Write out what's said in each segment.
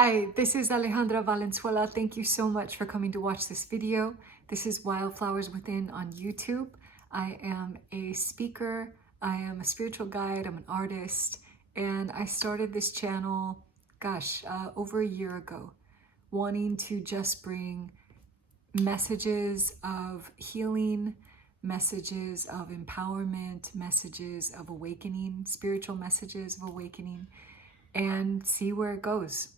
Hi, this is Alejandra Valenzuela. Thank you so much for coming to watch this video. This is Wildflowers Within on YouTube. I am a speaker, I am a spiritual guide, I'm an artist, and I started this channel, over a year ago, wanting to just bring messages of healing, messages of empowerment, messages of awakening, spiritual messages of awakening, and see where it goes.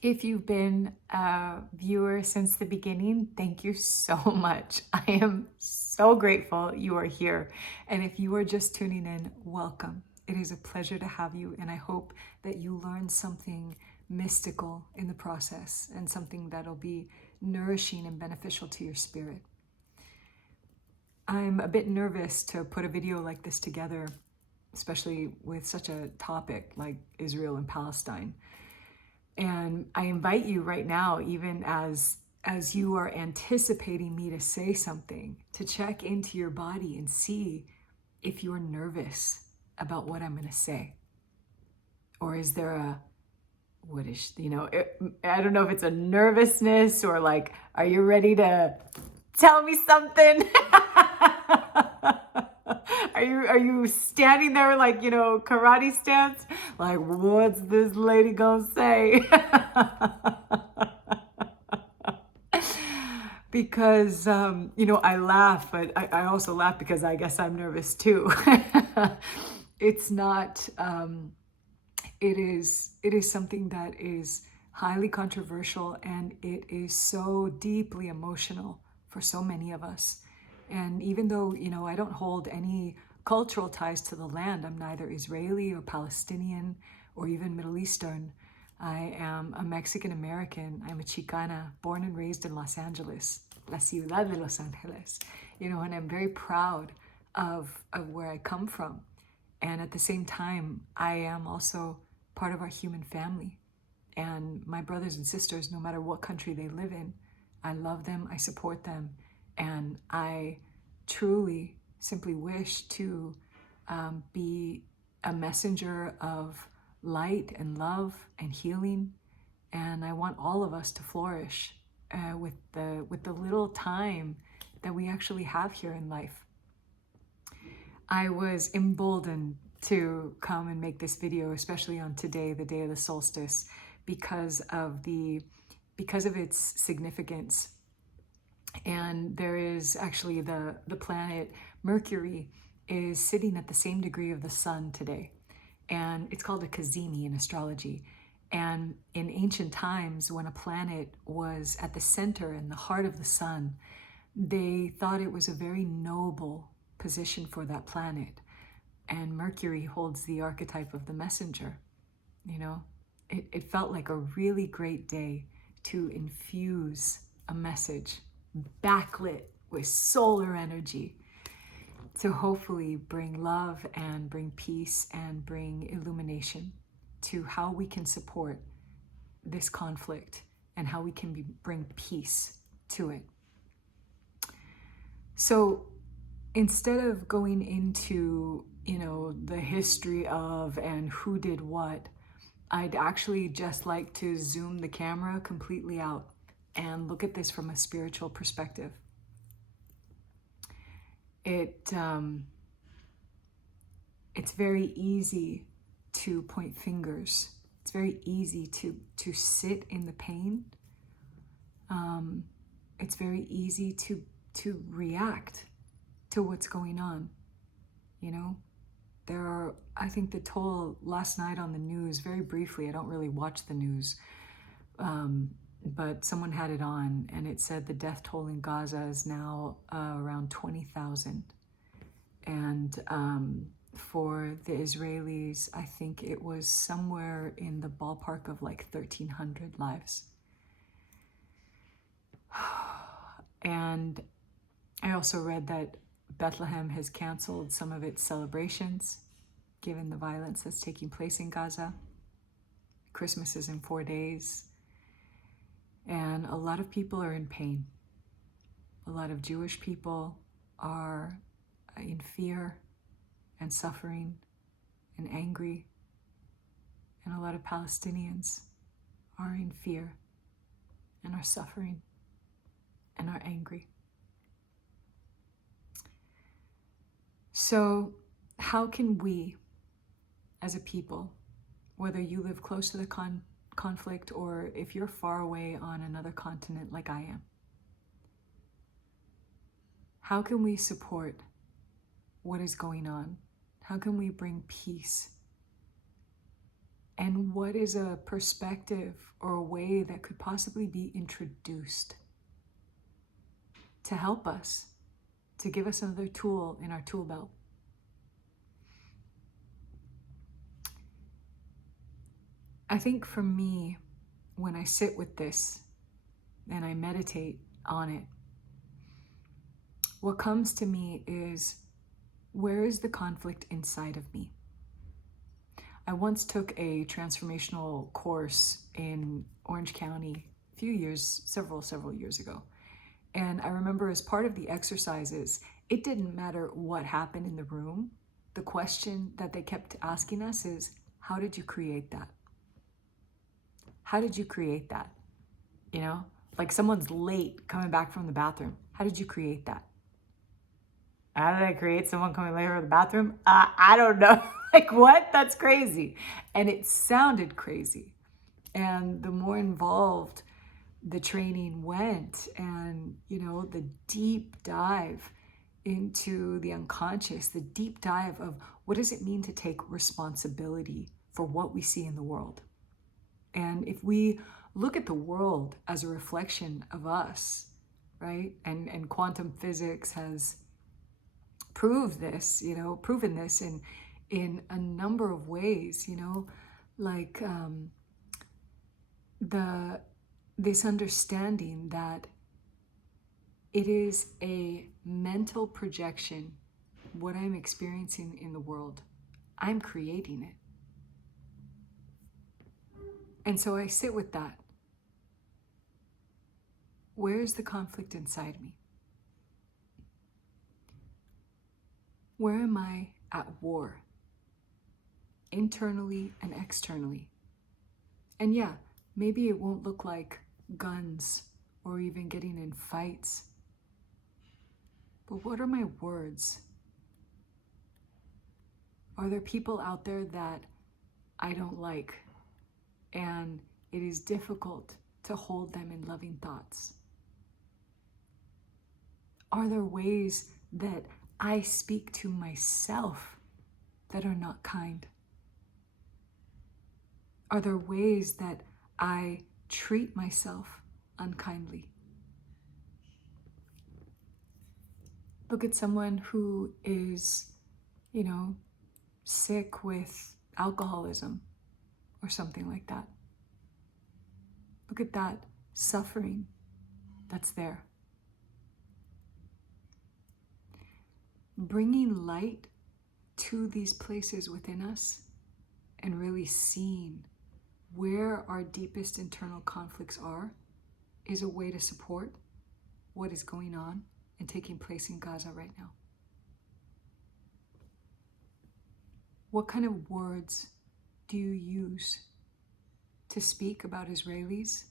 If you've been a viewer since the beginning, thank you so much. I am so grateful you are here. And if you are just tuning in, welcome. It is a pleasure to have you, and I hope that you learn something mystical in the process and something that'll be nourishing and beneficial to your spirit. I'm a bit nervous to put a video like this together, especially with such a topic like Israel and Palestine. And I invite you right now, even as you are anticipating me to say something, to check into your body and see if you're nervous about what I'm going to say. Or is there a, I don't know if it's a nervousness or like, are you ready to tell me something? Are you standing there like, karate stance? Like, what's this lady gonna say? Because, I laugh, but I also laugh because I guess I'm nervous too. It's not, it is something that is highly controversial, and it is so deeply emotional for so many of us. And even though, I don't hold any cultural ties to the land, I'm neither Israeli or Palestinian or even Middle Eastern. I am a Mexican American. I'm a Chicana, born and raised in Los Angeles, la ciudad de Los Angeles, and I'm very proud of where I come from. And at the same time, I am also part of our human family. And my brothers and sisters, no matter what country they live in, I love them, I support them, and I truly simply wish to be a messenger of light and love and healing. And I want all of us to flourish with the little time that we actually have here in life. I was emboldened to come and make this video, especially on today, the day of the solstice, because of its significance. And there is actually the planet Mercury is sitting at the same degree of the sun today. And it's called a cazimi in astrology. And in ancient times, when a planet was at the center and the heart of the sun, they thought it was a very noble position for that planet. And Mercury holds the archetype of the messenger. It felt like a really great day to infuse a message backlit with solar energy to hopefully bring love and bring peace and bring illumination to how we can support this conflict and how we can bring peace to it. So instead of going into, the history of and who did what, I'd actually just like to zoom the camera completely out and look at this from a spiritual perspective. It's very easy to point fingers. It's very easy to sit in the pain. It's very easy to react to what's going on. There are, I think the toll last night on the news, very briefly, I don't really watch the news, but someone had it on, and it said the death toll in Gaza is now around 20,000. And for the Israelis, I think it was somewhere in the ballpark of like 1,300 lives. And I also read that Bethlehem has canceled some of its celebrations, given the violence that's taking place in Gaza. Christmas is in 4 days. And a lot of people are in pain. A lot of Jewish people are in fear and suffering and angry. And a lot of Palestinians are in fear and are suffering and are angry. So how can we, as a people, whether you live close to the conflict or if you're far away on another continent like I am, how can we support what is going on? How can we bring peace? And what is a perspective or a way that could possibly be introduced to help us, to give us another tool in our tool belt? I think for me, when I sit with this and I meditate on it, what comes to me is, where is the conflict inside of me? I once took a transformational course in Orange County a few years, several years ago. And I remember as part of the exercises, it didn't matter what happened in the room. The question that they kept asking us is, how did you create that? How did you create that? You know, like someone's late coming back from the bathroom. How did you create that? How did I create someone coming late from the bathroom? I don't know. Like, what? That's crazy. And it sounded crazy. And the more involved the training went, and, you know, the deep dive into the unconscious, the deep dive of what does it mean to take responsibility for what we see in the world? And if we look at the world as a reflection of us, right? And quantum physics has proven this in a number of ways, you know, like this understanding that it is a mental projection, what I'm experiencing in the world. I'm creating it. And so I sit with that. Where's the conflict inside me? Where am I at war? Internally and externally. And yeah, maybe it won't look like guns or even getting in fights. But what are my words? Are there people out there that I don't like, and it is difficult to hold them in loving thoughts? Are there ways that I speak to myself that are not kind? Are there ways that I treat myself unkindly? Look at someone who is, you know, sick with alcoholism or something like that. Look at that suffering that's there. Bringing light to these places within us and really seeing where our deepest internal conflicts are is a way to support what is going on and taking place in Gaza right now. What kind of words do you use to speak about Israelis?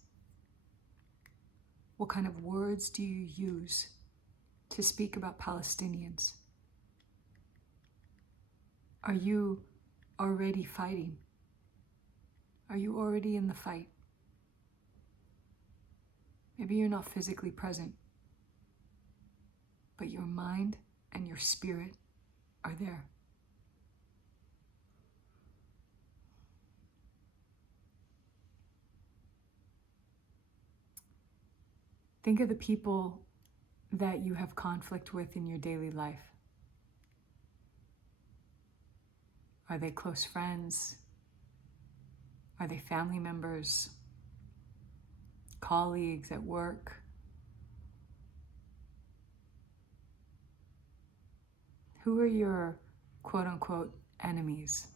What kind of words do you use to speak about Palestinians? Are you already fighting? Are you already in the fight? Maybe you're not physically present, but your mind and your spirit are there. Think of the people that you have conflict with in your daily life. Are they close friends? Are they family members? Colleagues at work? Who are your quote-unquote enemies?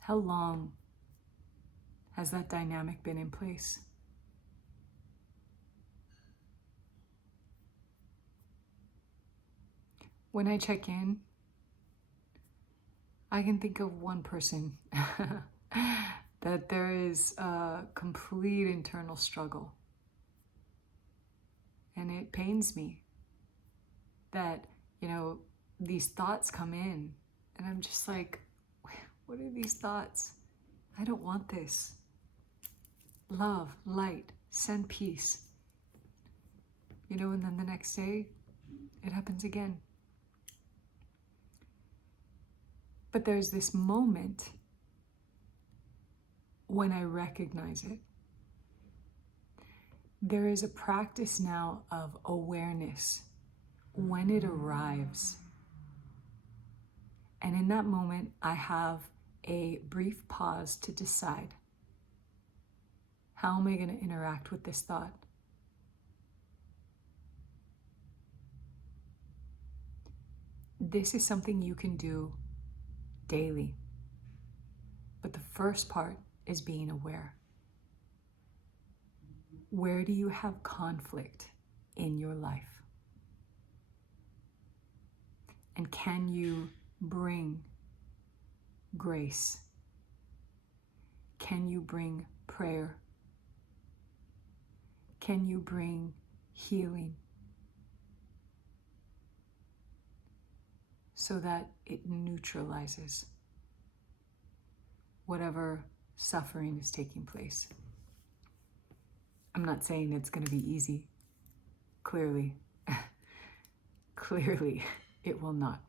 How long has that dynamic been in place? When I check in, I can think of one person that there is a complete internal struggle. And it pains me that, these thoughts come in and I'm just like, what are these thoughts? I don't want this. Love, light, send peace. And then the next day, it happens again. But there's this moment when I recognize it. There is a practice now of awareness when it arrives. And in that moment, I have a brief pause to decide, how am I going to interact with this thought? This is something you can do daily. But the first part is being aware. Where do you have conflict in your life? And can you bring grace? Can you bring prayer? Can you bring healing? So that it neutralizes whatever suffering is taking place. I'm not saying it's going to be easy. Clearly, it will not.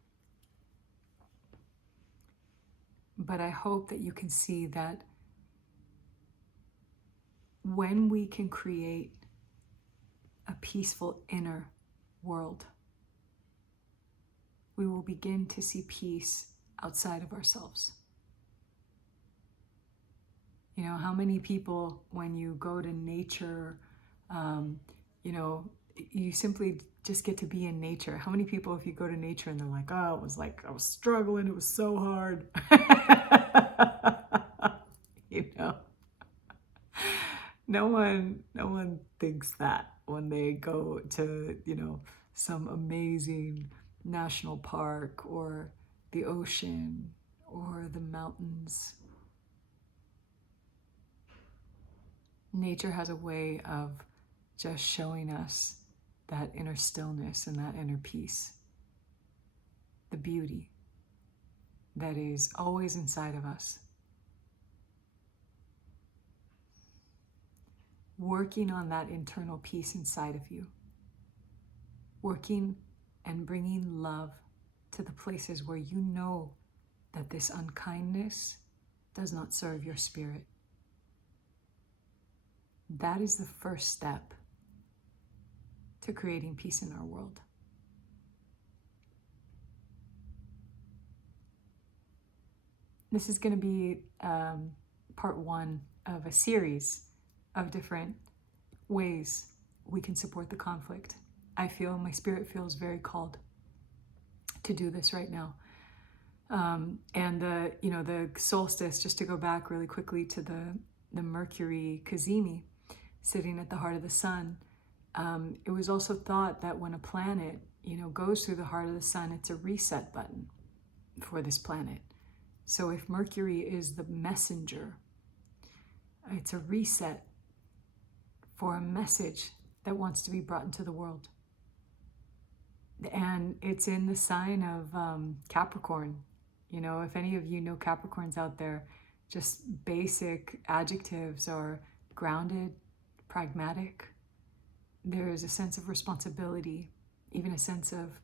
But I hope that you can see that when we can create a peaceful inner world, we will begin to see peace outside of ourselves. How many people, when you go to nature, you simply just get to be in nature. How many people, if you go to nature and they're like, oh, I was struggling, it was so hard. No one thinks that when they go to, some amazing national park or the ocean or the mountains. Nature has a way of just showing us that inner stillness and that inner peace, the beauty that is always inside of us. Working on that internal peace inside of you. Working and bringing love to the places where you know that this unkindness does not serve your spirit. That is the first step to creating peace in our world. This is going to be part one of a series of different ways we can support the conflict. I feel, my spirit feels very called to do this right now. And the solstice, just to go back really quickly to the Mercury Cazimi sitting at the heart of the sun, it was also thought that when a planet, goes through the heart of the sun, it's a reset button for this planet. So if Mercury is the messenger, it's a reset for a message that wants to be brought into the world. And it's in the sign of Capricorn. If any of you know Capricorns out there, just basic adjectives are grounded, pragmatic. There is a sense of responsibility, even a sense of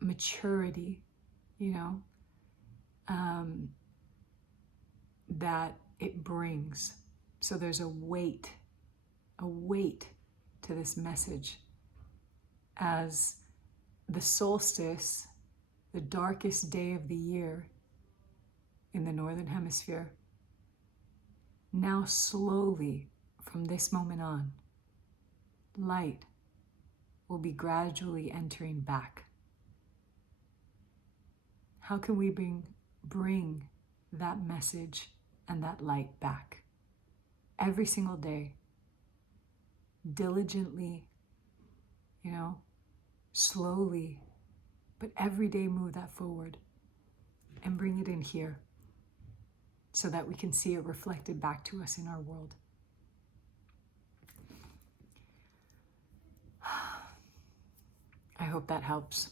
maturity, that it brings. So there's a weight to this message as the solstice, the darkest day of the year in the northern hemisphere, now slowly from this moment on, light will be gradually entering back. How can we bring that message and that light back? Every single day, diligently, slowly, but every day move that forward. and bring it in here so that we can see it reflected back to us in our world. I hope that helps.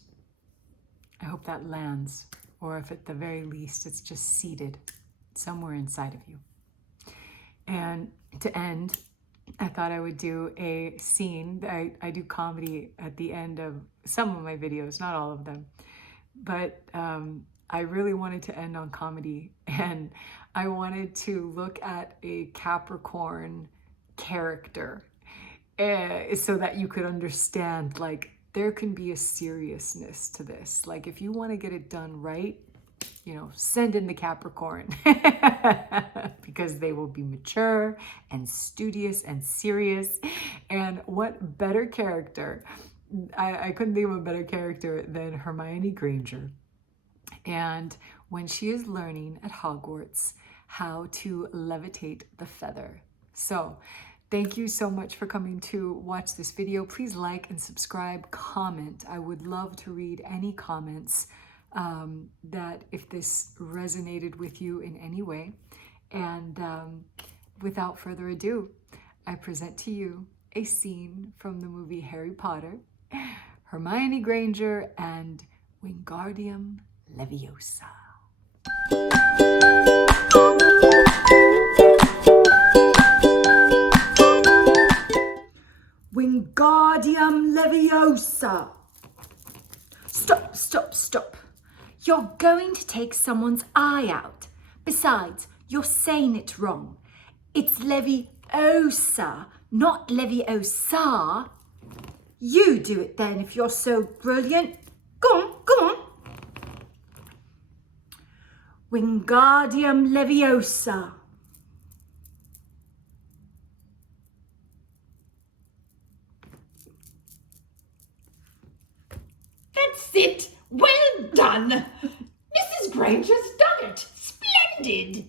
I hope that lands, or if at the very least it's just seated somewhere inside of you. And to end, I thought I would do a scene. I do comedy at the end of some of my videos, not all of them, but I really wanted to end on comedy, and I wanted to look at a Capricorn character so that you could understand, like, there can be a seriousness to this. Like, if you want to get it done right, you know, send in the Capricorn because they will be mature and studious and serious. And what better character? I couldn't think of a better character than Hermione Granger. And when she is learning at Hogwarts how to levitate the feather. So thank you so much for coming to watch this video. Please like and subscribe, comment. I would love to read any comments that if this resonated with you in any way. And without further ado, I present to you a scene from the movie Harry Potter, Hermione Granger and Wingardium Leviosa. Wingardium Leviosa. Stop, stop, stop. You're going to take someone's eye out. Besides, you're saying it wrong. It's Leviosa, not Leviosa. You do it then if you're so brilliant. Go on, go on. Wingardium Leviosa. That's it. Well done. Mrs. Granger's done it. Splendid.